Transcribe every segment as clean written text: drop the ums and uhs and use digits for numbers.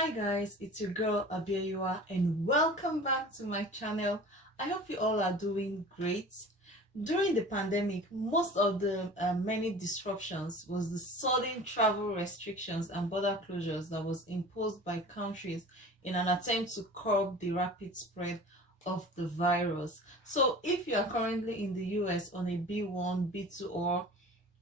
Hi guys, it's your girl Abiayua and welcome back to my channel. I hope you all are doing great. During the pandemic, most of the many disruptions was the sudden travel restrictions and border closures that was imposed by countries in an attempt to curb the rapid spread of the virus. So if you are currently in the US on a B1, B2 or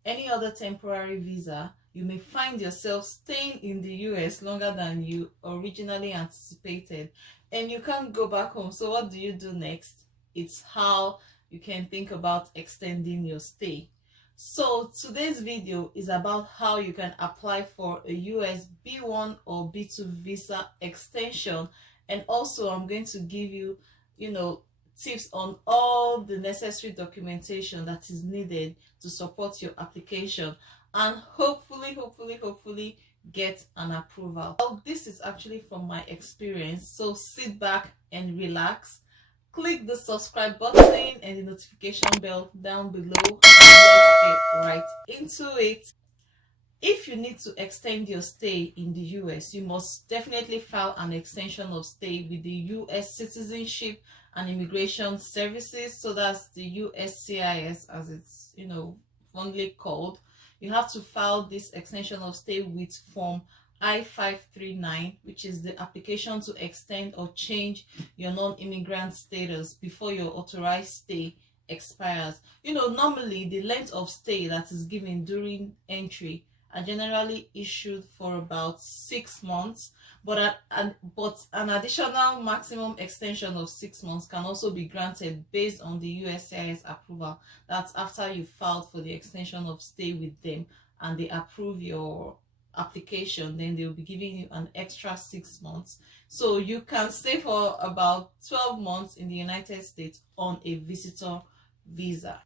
any other temporary visa, you may find yourself staying in the US longer than you originally anticipated and you can't go back home. So what do you do next? It's how you can think about extending your stay. So today's video is about how you can apply for a US B1 or B2 visa extension, and also I'm going to give you tips on all the necessary documentation that is needed to support your application and hopefully get an approval. Well, this is actually from my experience, so sit back and relax. Click the subscribe button and the notification bell down below and let's get right into it. If you need to extend your stay in the US, you must definitely file an extension of stay with the US Citizenship and Immigration Services. So that's the USCIS, as it's fondly called. You have to file this extension of stay with form I-539, which is the application to extend or change your non-immigrant status before your authorized stay expires. Normally the length of stay that is given during entry are generally issued for about 6 months, but an additional maximum extension of 6 months can also be granted based on the USCIS approval. That's after you filed for the extension of stay with them and they approve your application, then they'll be giving you an extra 6 months. So you can stay for about 12 months in the United States on a visitor visa.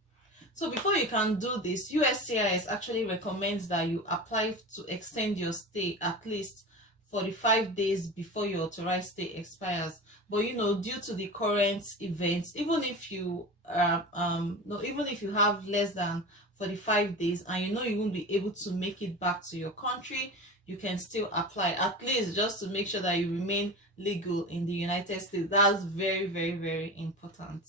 So before you can do this, USCIS actually recommends that you apply to extend your stay at least 45 days before your authorized stay expires. But due to the current events, even if you have less than 45 days and you won't be able to make it back to your country, you can still apply, at least just to make sure that you remain legal in the United States. That's very important.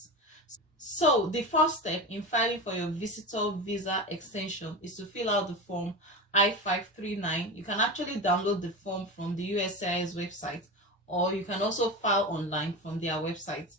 So the first step in filing for your visitor visa extension is to fill out the form I-539. You can actually download the form from the USCIS website, or you can also file online from their website.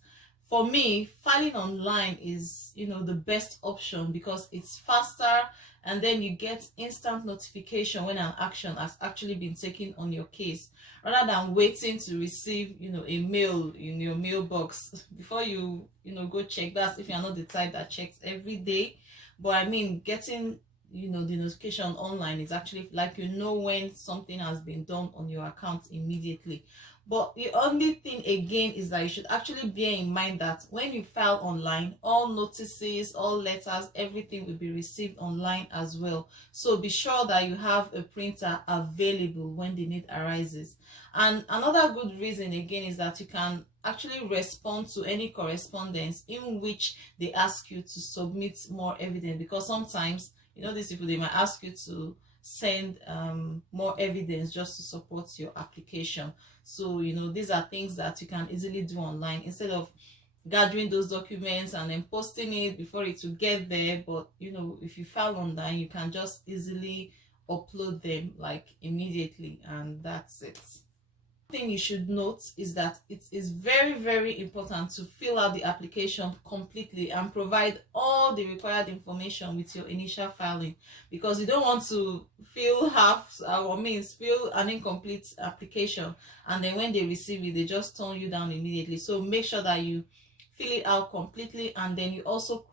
For me, filing online is the best option because it's faster, and then you get instant notification when an action has actually been taken on your case, rather than waiting to receive a mail in your mailbox before you go check. That's if you're not the type that checks every day. But I mean, getting the notification online is actually like when something has been done on your account immediately. But the only thing again is that you should actually bear in mind that when you file online, all notices, all letters, everything will be received online as well. So be sure that you have a printer available when the need arises. And another good reason again is that you can actually respond to any correspondence in which they ask you to submit more evidence, because sometimes these people, they might ask you to send more evidence just to support your application. So these are things that you can easily do online instead of gathering those documents and then posting it before it will get there. But if you file online, you can just easily upload them like immediately, and that's it. Thing you should note is that it is very important to fill out the application completely and provide all the required information with your initial filing, because you don't want to fill fill an incomplete application and then when they receive it, they just turn you down immediately. So make sure that you fill it out completely, and then you also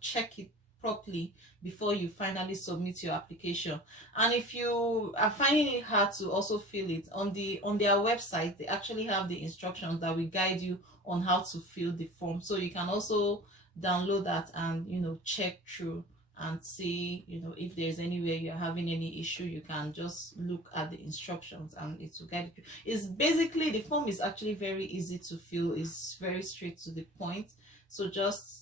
check it properly before you finally submit your application. And if you are finding it hard to also fill it, on their website, they actually have the instructions that will guide you on how to fill the form. So you can also download that and check through and see if there's anywhere you're having any issue. You can just look at the instructions and it will guide you. It's basically, the form is actually very easy to fill. It's very straight to the point. So just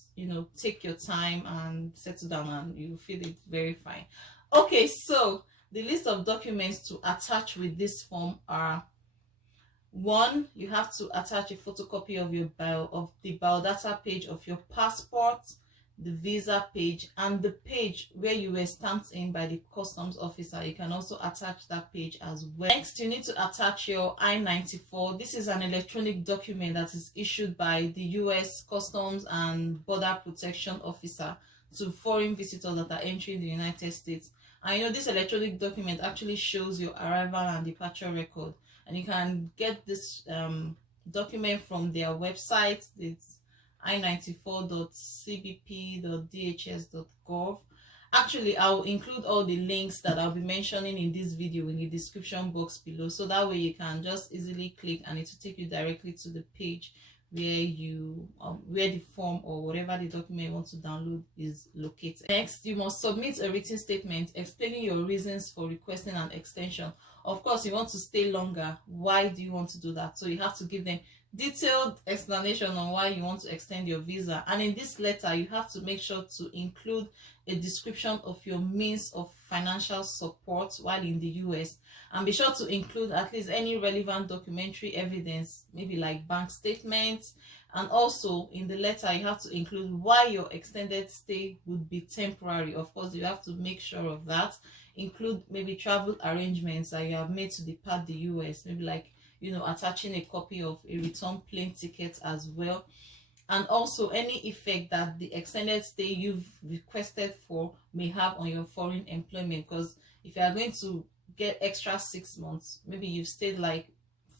take your time and settle down and you feel it very fine. Okay, so the list of documents to attach with this form are One, you have to attach a photocopy of your the biodata page of your passport, the visa page, and the page where you were stamped in by the customs officer. You can also attach that page as well. Next, you need to attach your I-94. This is an electronic document that is issued by the US Customs and Border Protection Officer to foreign visitors that are entering the United States. And you know, this electronic document actually shows your arrival and departure record, and you can get this document from their website. It's i94.cbp.dhs.gov. Actually, I'll include all the links that I'll be mentioning in this video in the description box below, so that way you can just easily click and it will take you directly to the page where you where the form or whatever the document you want to download is located. Next, you must submit a written statement explaining your reasons for requesting an extension. Of course, you want to stay longer. Why do you want to do that? So you have to give them detailed explanation on why you want to extend your visa, and in this letter you have to make sure to include a description of your means of financial support while in the US, and be sure to include at least any relevant documentary evidence, maybe like bank statements. And also in the letter you have to include why your extended stay would be temporary. Of course, you have to make sure of that. Include maybe travel arrangements that you have made to depart the US, maybe like, you know, attaching a copy of a return plane ticket as well, and also any effect that the extended stay you've requested for may have on your foreign employment. Because if you are going to get extra 6 months, maybe you've stayed like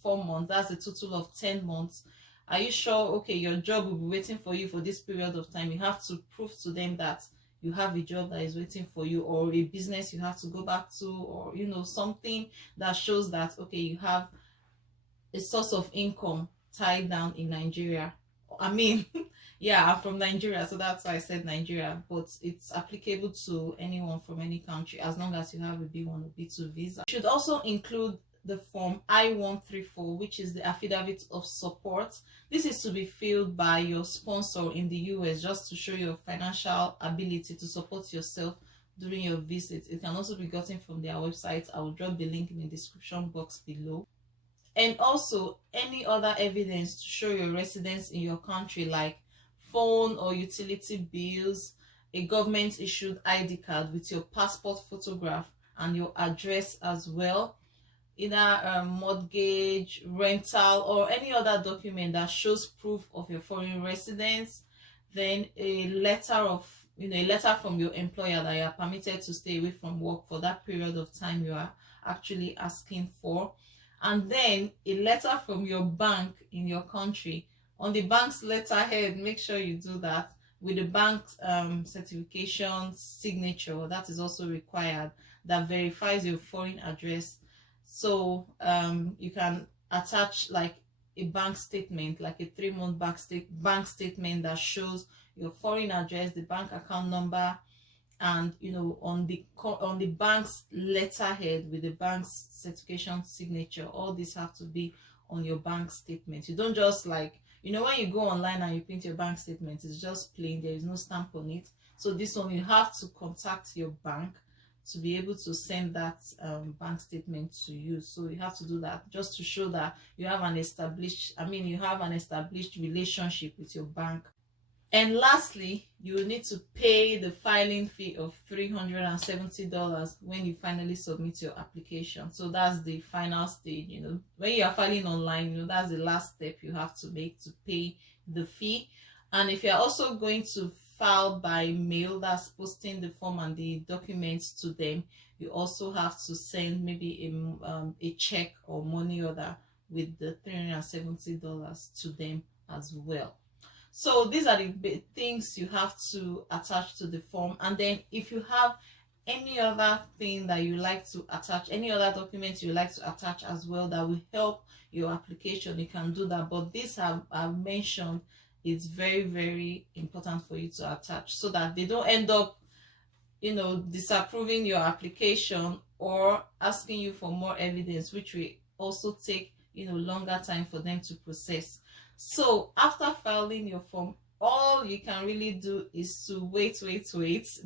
4 months, that's a total of 10 months. Are you sure, okay, your job will be waiting for you for this period of time? You have to prove to them that you have a job that is waiting for you, or a business you have to go back to, or, you know, something that shows that, okay, you have a source of income tied down in Nigeria. I mean, yeah, I'm from Nigeria, so that's why I said Nigeria, but it's applicable to anyone from any country as long as you have a B1 or B2 visa. You should also include the form I-134, which is the affidavit of support. This is to be filled by your sponsor in the US, just to show your financial ability to support yourself during your visit. It can also be gotten from their website. I will drop the link in the description box below. And also any other evidence to show your residence in your country, like phone or utility bills, a government issued ID card with your passport photograph and your address as well, either mortgage, rental, or any other document that shows proof of your foreign residence. Then a letter of, you know, a letter from your employer that you are permitted to stay away from work for that period of time you are actually asking for. And then a letter from your bank in your country. On the bank's letterhead, make sure you do that with the bank's certification signature. That is also required, that verifies your foreign address. So you can attach like a bank statement, like a 3-month bank statement that shows your foreign address, the bank account number, and, you know, on the bank's letterhead with the bank's certification signature. All these have to be on your bank statement. You don't just, like, you know, when you go online and you print your bank statement, it's just plain, there is no stamp on it. So this one, you have to contact your bank to be able to send that bank statement to you. So you have to do that just to show that you have an established, you have an established relationship with your bank. And lastly, you will need to pay the filing fee of $370 when you finally submit your application. So that's the final stage. You know, when you are filing online, you know, that's the last step you have to make, to pay the fee. And if you're also going to file by mail, that's posting the form and the documents to them, you also have to send maybe a check or money order with the $370 to them as well. So these are the things you have to attach to the form. And then if you have any other thing that you like to attach, any other documents you like to attach as well that will help your application, you can do that. But this I've mentioned is very, very important for you to attach, so that they don't end up, you know, disapproving your application or asking you for more evidence, which will also take, you know, longer time for them to process. So after filing your form, all you can really do is to wait,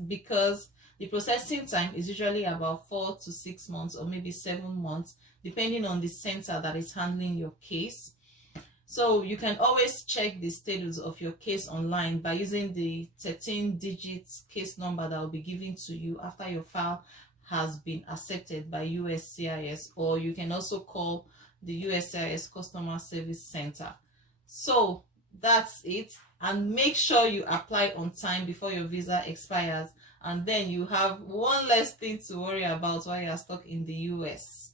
because the processing time is usually about 4 to 6 months or maybe 7 months, depending on the center that is handling your case. So you can always check the status of your case online by using the 13-digit case number that will be given to you after your file has been accepted by USCIS, or you can also call the USCIS Customer Service Center. So that's it, and make sure you apply on time before your visa expires, and then you have one less thing to worry about while you are stuck in the US.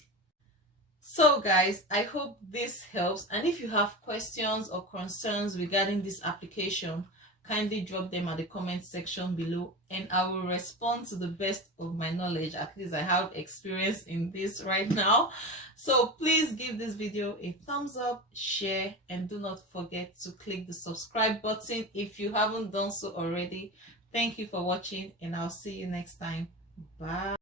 So guys, I hope this helps, and if you have questions or concerns regarding this application, kindly drop them at the comment section below, and I will respond to the best of my knowledge. At least I have experience in this right now. So please give this video a thumbs up, share, and do not forget to click the subscribe button if you haven't done so already. Thank you for watching, and I'll see you next time. Bye.